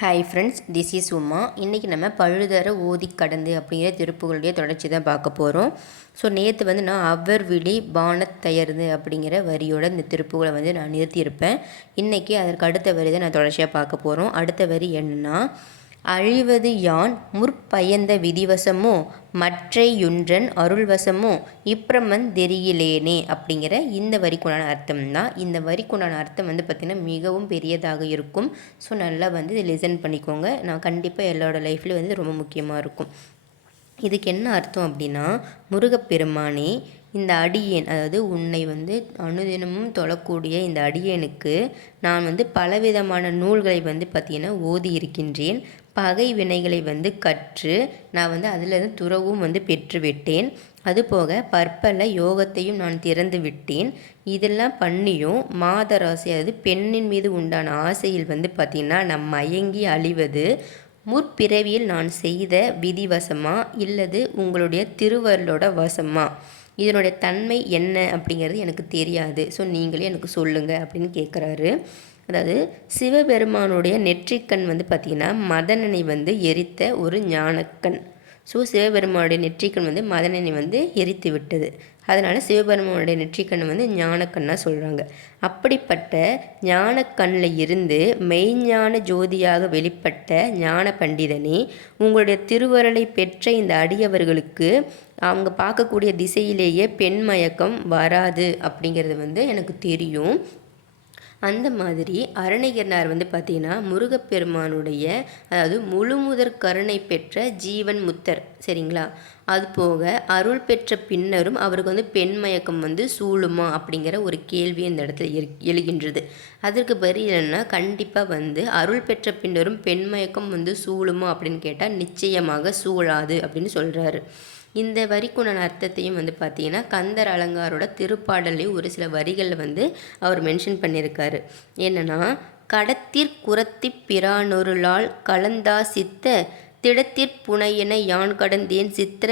Hi friends this is Uma இன்றைக்கி நம்ம பழுதர ஓதி கடந்து அப்படிங்கிற திருப்புகளுடைய தொடர்ச்சி தான் பார்க்க போகிறோம் ஸோ நேற்று வந்து நான் அவர் விழி பானத்தயர்ந்து அப்படிங்கிற வரியோட இந்த திருப்புகளை வந்து நான் நிறுத்தியிருப்பேன். இன்றைக்கி அதற்கு அடுத்த வரி தான் நான் தொடர்ச்சியாக பார்க்க போகிறோம் அடுத்த வரி என்னென்னா அழிவது யான் முற்பயந்த விதிவசமோ? மற்றையுன்றன் அருள்வசமோ? இப்ரமன் தெரியிலேனே? அப்படிங்கிற இந்த வரிக்குண்டான அர்த்தம் தான். இந்த வரிக்குண்டான அர்த்தம் வந்து பார்த்திங்கன்னா மிகவும் பெரியதாக இருக்கும். ஸோ நல்லா வந்து இதை லிசன் பண்ணிக்கோங்க. நான் கண்டிப்பாக எல்லாரோட லைஃப்லேயும் வந்து ரொம்ப முக்கியமாக இருக்கும். இதுக்கு என்ன அர்த்தம் அப்படின்னா முருகப்பெருமானே இந்த அடியேன் அதாவது உன்னை வந்து அனுதினமும் தொழக்கூடிய இந்த அடியேனுக்கு நான் வந்து பலவிதமான நூல்களை வந்து பார்த்திங்கன்னா ஓதி இருக்கின்றேன். பகை வினைகளை வந்து கற்று நான் வந்து அதிலிருந்து துறவும் வந்து பெற்றுவிட்டேன். அதுபோக பற்பல யோகத்தையும் நான் திறந்து விட்டேன். இதெல்லாம் பண்ணியும் மாதராசி அதாவது பெண்ணின் மீது உண்டான ஆசையில் வந்து பார்த்திங்கன்னா நம் மயங்கி அழிவது முற்பிறவியில் நான் செய்த விதிவசமா இல்லது உங்களுடைய திருவருளோட வசமா? இதனுடைய தன்மை என்ன அப்படிங்கிறது எனக்கு தெரியாது. ஸோ நீங்களே எனக்கு சொல்லுங்கள் அப்படின்னு கேட்குறாரு அதாவது சிவபெருமானுடைய நெற்றிக்கண் வந்து பார்த்திங்கன்னா மதனனை வந்து எரித்த ஒரு ஞானக்கண். ஸோ சிவபெருமானுடைய நெற்றிக்கண் வந்து மதனனை வந்து எரித்து விட்டது. அதனால் சிவபெருமானுடைய நெற்றிக்கண் வந்து ஞானக்கண்ணாக சொல்கிறாங்க அப்படிப்பட்ட ஞானக்கண்ணில் இருந்து மெய்ஞான ஜோதியாக வெளிப்பட்ட ஞான பண்டிதனே உங்களுடைய திருவருளை பெற்ற இந்த அடியவர்களுக்கு அவங்க பார்க்கக்கூடிய திசையிலேயே பெண் மயக்கம் வராது அப்படிங்கிறது வந்து எனக்கு தெரியும். அந்த மாதிரி அருணகிரினார் வந்து பார்த்திங்கன்னா முருகப்பெருமானுடைய அதாவது முழுமுதற் கருணை பெற்ற ஜீவன் முத்தர் சரிங்களா? அது போக அருள் பெற்ற பின்னரும் அவருக்கு வந்து பெண் மயக்கம் வந்து சூழுமா அப்படிங்கிற ஒரு கேள்வி இந்த இடத்துல எழுகின்றது. அதற்கு பதில் கண்டிப்பாக வந்து அருள் பெற்ற பின்னரும் பெண் மயக்கம் வந்து சூழுமா அப்படின்னு கேட்டால் நிச்சயமாக சூழாது அப்படின்னு சொல்கிறாரு இந்த வரிக்குண்டான அர்த்தத்தையும் வந்து பார்த்தீங்கன்னா கந்தர் அலங்காரோட திருப்பாடல்லையும் ஒரு சில வரிகளில் வந்து அவர் மென்ஷன் பண்ணியிருக்காரு என்னென்னா கடத்திற் குரத்தி பிரானொருளால் கலந்தா சித்த திடத்திற் புனையென யான் கடந்தேன் சித்திர?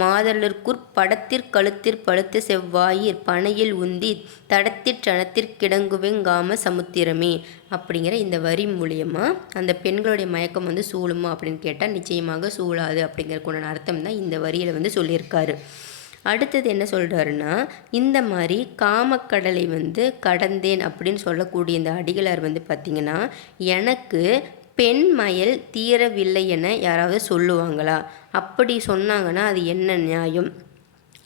மாதலர்க்குற் படத்திற் கழுத்திற் பழுத்த செவ்வாயிற் பனையில் உந்தி தடத்திற் சனத்திற் கிடங்குவெங்காம சமுத்திரமே. அப்படிங்கிற இந்த வரி மூலியமாக அந்த பெண்களுடைய மயக்கம் வந்து சூழுமா அப்படின்னு கேட்டால் நிச்சயமாக சூழாது அப்படிங்கிறக்குண்டான அர்த்தம் தான் இந்த வரியில் வந்து சொல்லியிருக்காரு. அடுத்தது என்ன சொல்கிறாருன்னா இந்த மாதிரி காமக்கடலை வந்து கடந்தேன் அப்படின்னு சொல்லக்கூடிய இந்த அடிகளார் வந்து பார்த்திங்கன்னா எனக்கு பெண் மயல் தீரவில்லை என யாராவது சொல்லுவாங்களா? அப்படி சொன்னாங்கன்னா அது என்ன நியாயம்?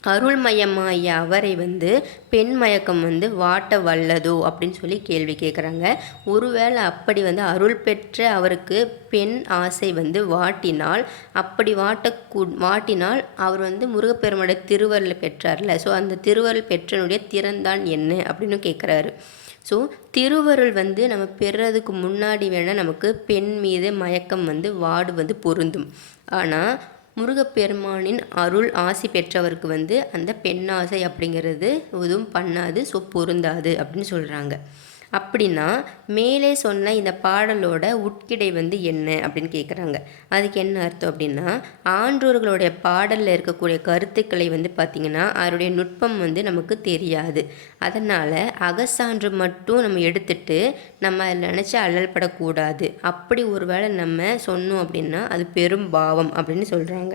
அருள்மயமாய அவரை வந்து பெண் மயக்கம் வந்து வாட்ட வல்லதோ அப்படின்னு சொல்லி கேள்வி கேட்குறாங்க. ஒருவேளை அப்படி வந்து அருள் பெற்ற அவருக்கு பெண் ஆசை வந்து வாட்டினால் அப்படி வாட்டக்கூ வாட்டினால் அவர் வந்து முருகப்பெருமோட திருவருளை பெற்றார்ல. ஸோ அந்த திருவருள் பெற்றனுடைய திறந்தான் என்ன அப்படின்னு கேட்குறாரு. ஸோ திருவருள் வந்து நம்ம பெறதுக்கு முன்னாடி வேணால் நமக்கு பெண் மீது மயக்கம் வந்து வாடு வந்து பொருந்தும். ஆனால் முருகப்பெருமானின் அருள் ஆசி பெற்றவருக்கு வந்து அந்த பெண்ணாசை அப்படிங்கிறது எதுவும் பண்ணாது ஸோ பொருந்தாது அப்படின்னு சொல்கிறாங்க அப்படின்னா மேலே சொன்ன இந்த பாடலோட உட்கிடை வந்து என்ன அப்படின்னு கேட்குறாங்க அதுக்கு என்ன அர்த்தம் அப்படின்னா ஆன்றோர்களுடைய பாடலில் இருக்கக்கூடிய கருத்துக்களை வந்து பார்த்திங்கன்னா அதனுடைய நுட்பம் வந்து நமக்கு தெரியாது. அதனால் அகசான்று மட்டும் நம்ம எடுத்துட்டு நம்ம அதில் நினச்சி அல்லல்படக்கூடாது அப்படி ஒரு வேளை நம்ம சொன்னோம் அப்படின்னா அது பெரும் பாவம் அப்படின்னு சொல்கிறாங்க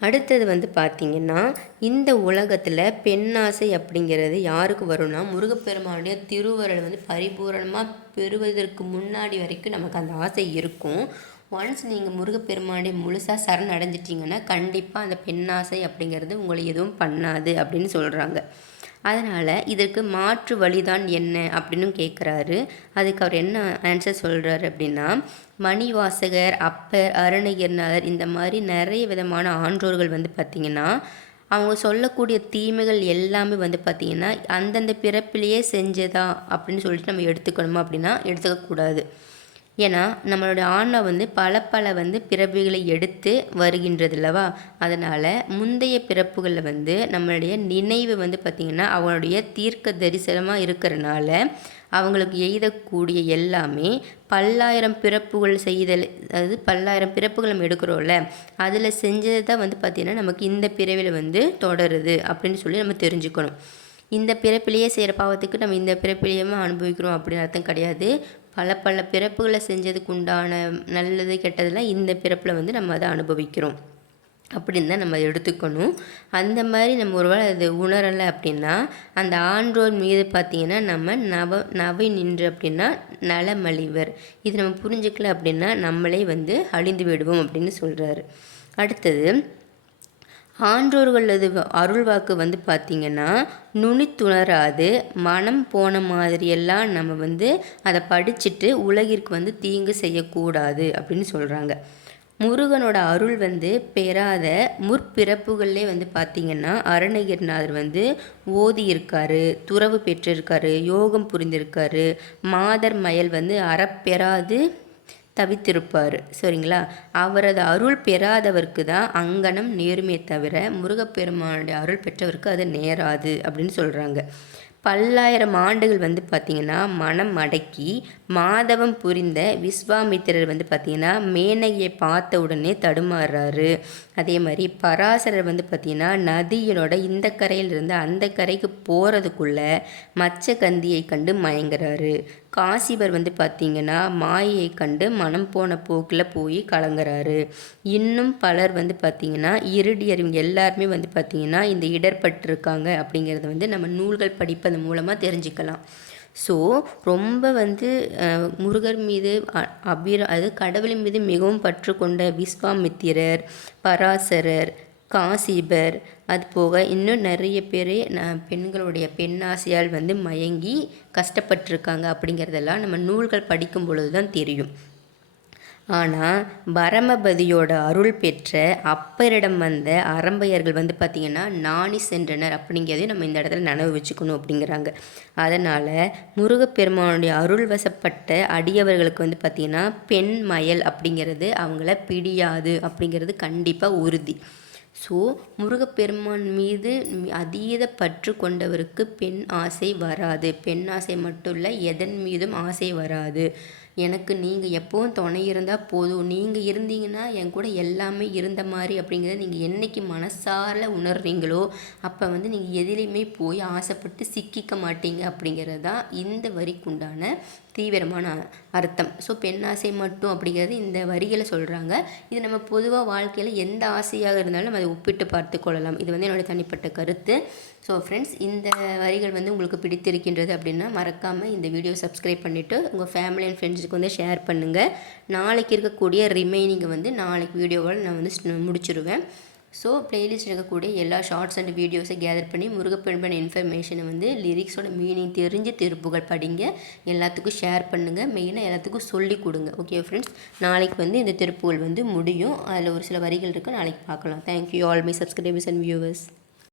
அடுத்தது வந்து பார்த்திங்கன்னா இந்த உலகத்தில் பெண்ணாசை அப்படிங்கிறது யாருக்கு வரும்னா முருகப்பெருமானுடைய திருவருள் வந்து பரிபூரணமாக பெறுவதற்கு முன்னாடி வரைக்கும் நமக்கு அந்த ஆசை இருக்கும். ஒன்ஸ் நீங்கள் முருகப்பெருமானுடைய முழுசாக சரண் அடைஞ்சிட்டிங்கன்னா கண்டிப்பாக அந்த பெண்ணாசை அப்படிங்கிறது உங்களை எதுவும் பண்ணாது அப்படின்னு சொல்கிறாங்க அதனால் இதற்கு மாற்று வழிதான் என்ன அப்படின்னு கேட்குறாரு அதுக்கு அவர் என்ன ஆன்சர் சொல்கிறாரு அப்படின்னா மணிவாசகர் அப்பர் அருணகிரிநாதர் இந்த மாதிரி நிறைய விதமான ஆன்றோர்கள் வந்து பார்த்திங்கன்னா அவங்க சொல்லக்கூடிய தீமைகள் எல்லாமே வந்து பார்த்திங்கன்னா அந்தந்த பிறப்பிலேயே செஞ்சதா அப்படின்னு சொல்லிட்டு நம்ம எடுத்துக்கணுமா அப்படின்னா எடுத்துக்கக்கூடாது. ஏன்னா நம்மளுடைய ஆன்மா வந்து பல பல வந்து பிறப்புகளை எடுத்து வருகின்றது அல்லவா அதனால் முந்தைய பிறப்புகளில் வந்து நம்மளுடைய நினைவு வந்து பார்த்திங்கன்னா அவனுடைய தீர்க்க தரிசனமாக இருக்கிறனால அவங்களுக்கு எய்தக்கூடிய எல்லாமே பல்லாயிரம் பிறப்புகள் செய்தல் அதாவது பல்லாயிரம் பிறப்புகள் நம்ம எடுக்கிறோம்ல அதில் செஞ்சது தான் வந்து பார்த்திங்கன்னா நமக்கு இந்த பிறவியில் வந்து தொடருது அப்படின்னு சொல்லி நம்ம தெரிஞ்சுக்கணும். இந்த பிறப்பிலேயே செய்கிற பாவத்துக்கு நம்ம இந்த பிறப்பிலேயே அனுபவிக்கிறோம் அப்படின்னு அர்த்தம் கிடையாது. பல பல பிறப்புகளை செஞ்சதுக்கு உண்டான நல்லது கெட்டதெல்லாம் இந்த பிறப்பில் வந்து நம்ம அதை அனுபவிக்கிறோம். அப்படின்னு தான் நம்ம எடுத்துக்கணும். அந்த மாதிரி நம்ம ஒருவேளை அது உணரலை அப்படின்னா அந்த ஆன்றோர் மீது பார்த்திங்கன்னா நம்ம நவ நவை நின்று அப்படின்னா நலமழிவர் இது நம்ம புரிஞ்சுக்கல அப்படின்னா நம்மளே வந்து அழிந்து விடுவோம் அப்படின்னு சொல்கிறாரு அடுத்தது ஆன்றோர்களது அருள்வாக்கு வந்து பார்த்திங்கன்னா நுனி துணராது மனம் போன மாதிரியெல்லாம் நம்ம வந்து அதை படிச்சுட்டு உலகிற்கு வந்து தீங்கு செய்யக்கூடாது அப்படின்னு சொல்கிறாங்க முருகனோட அருள் வந்து பெறாத முற்பிறப்புகள்லே வந்து பார்த்திங்கன்னா அருணகிரிநாதர் வந்து ஓதி இருக்காரு துறவு பெற்றிருக்காரு யோகம் புரிந்திருக்காரு மாதர் மயல் வந்து அறப்பெறாது தவித்திருப்பார். சரிங்களா? அவரது அருள் பெறாதவருக்கு தான் அங்கனம் நேருமே தவிர முருகப்பெருமானுடைய அருள் பெற்றவருக்கு அது நேராது அப்படின்னு சொல்கிறாங்க பல்லாயிரம் ஆண்டுகள் வந்து பார்த்திங்கன்னா மனம் அடக்கி மாதவம் புரிந்த விஸ்வாமித்திரர் வந்து பார்த்திங்கன்னா மேனகையை பார்த்த உடனே தடுமாறுறாரு. அதே மாதிரி பராசரர் வந்து பார்த்திங்கன்னா நதியினோட இந்த கரையிலிருந்து அந்த கரைக்கு போகிறதுக்குள்ளே மச்ச கந்தியை கண்டு மயங்குறாரு. காசிபர் வந்து பார்த்திங்கன்னா மாயையை கண்டு மனம் போன போக்கில் போய் கலங்குறாரு. இன்னும் பலர் வந்து பார்த்திங்கன்னா இருடியர் இவங்க எல்லாருமே வந்து பார்த்திங்கன்னா இந்த இடர்பட்டிருக்காங்க அப்படிங்கிறத வந்து நம்ம நூல்கள் படிப்பதன் மூலமாக தெரிஞ்சுக்கலாம். ஸோ ரொம்ப வந்து முருகர் மீது அபிர அது கடவுளின் மீது மிகவும் பற்று கொண்ட விஸ்வாமித்திரர் பராசரர் காசிபர். அது போக இன்னும் நிறைய பேர் பெண்களுடைய பெண்ணாசையால் வந்து மயங்கி கஷ்டப்பட்டிருக்காங்க அப்படிங்கிறதெல்லாம் நம்ம நூல்கள் படிக்கும் பொழுது தான் தெரியும். ஆனால் பரமபதியோட அருள் பெற்ற அப்பரிடம் வந்த அரம்பையர்கள் வந்து பார்த்திங்கன்னா நாணி சென்றனர் அப்படிங்கிறதையும் நம்ம இந்த இடத்துல நனவு வச்சுக்கணும் அப்படிங்கிறாங்க. அதனால் முருகப்பெருமானுடைய அருள் வசப்பட்ட அடியவர்களுக்கு வந்து பார்த்திங்கன்னா பெண் மயல் அப்படிங்கிறது அவங்கள பிடியாது அப்படிங்கிறது கண்டிப்பாக உறுதி. ஸோ முருகப்பெருமான் மீது அதீத பற்று கொண்டவருக்கு பெண் ஆசை வராது. பெண் ஆசை மட்டும் இல்லை எதன் மீதும் ஆசை வராது. எனக்கு நீங்கள் எப்போவும் துணை இருந்தால் போதும். நீங்கள் இருந்தீங்கன்னா என் கூட எல்லாமே இருந்த மாதிரி அப்படிங்கிறத நீங்கள் என்றைக்கு மனசார உணர்றீங்களோ அப்போ வந்து நீங்கள் எதிலையுமே போய் ஆசைப்பட்டு சிக்கிக்க மாட்டீங்க அப்படிங்கிறது தான் இந்த வரிக்குண்டான தீவிரமான அர்த்தம். ஸோ பெண் ஆசை மட்டும் அப்படிங்கிறது இந்த வரிகளை சொல்கிறாங்க இது நம்ம பொதுவாக வாழ்க்கையில் எந்த ஆசையாக இருந்தாலும் நம்ம அதை ஒப்பிட்டு பார்த்து கொள்ளலாம். இது வந்து என்னுடைய தனிப்பட்ட கருத்து. ஸோ ஃப்ரெண்ட்ஸ் இந்த வரிகள் வந்து உங்களுக்கு பிடித்திருக்கின்றது அப்படின்னா மறக்காமல் இந்த வீடியோ சப்ஸ்கிரைப் பண்ணிவிட்டு உங்கள் ஃபேமிலி அண்ட் ஃப்ரெண்ட்ஸுக்கு வந்து ஷேர் பண்ணுங்கள் நாளைக்கு இருக்கக்கூடிய ரிமைனிங்கை வந்து நாளைக்கு வீடியோவில் நான் வந்து முடிச்சிடுவேன் ஸோ பிளேலிஸ்ட் இருக்கக்கூடிய எல்லா ஷார்ட்ஸ் அண்ட் வீடியோஸை கேதர் பண்ணி முருகப்பெரும்பன் இன்ஃபர்மேஷனை வந்து லிரிக்ஸோட மீனிங் தெரிஞ்சு திருப்புகள் படிங்க. எல்லாத்துக்கும் ஷேர் பண்ணுங்கள் மெயினாக எல்லாத்துக்கும் சொல்லி கொடுங்க. ஓகே ஃப்ரெண்ட்ஸ் நாளைக்கு வந்து இந்த திருப்புகள் வந்து முடியும். அதில் ஒரு சில வரிகள் இருக்குது நாளைக்கு பார்க்கலாம். Thank you all my subscribers and viewers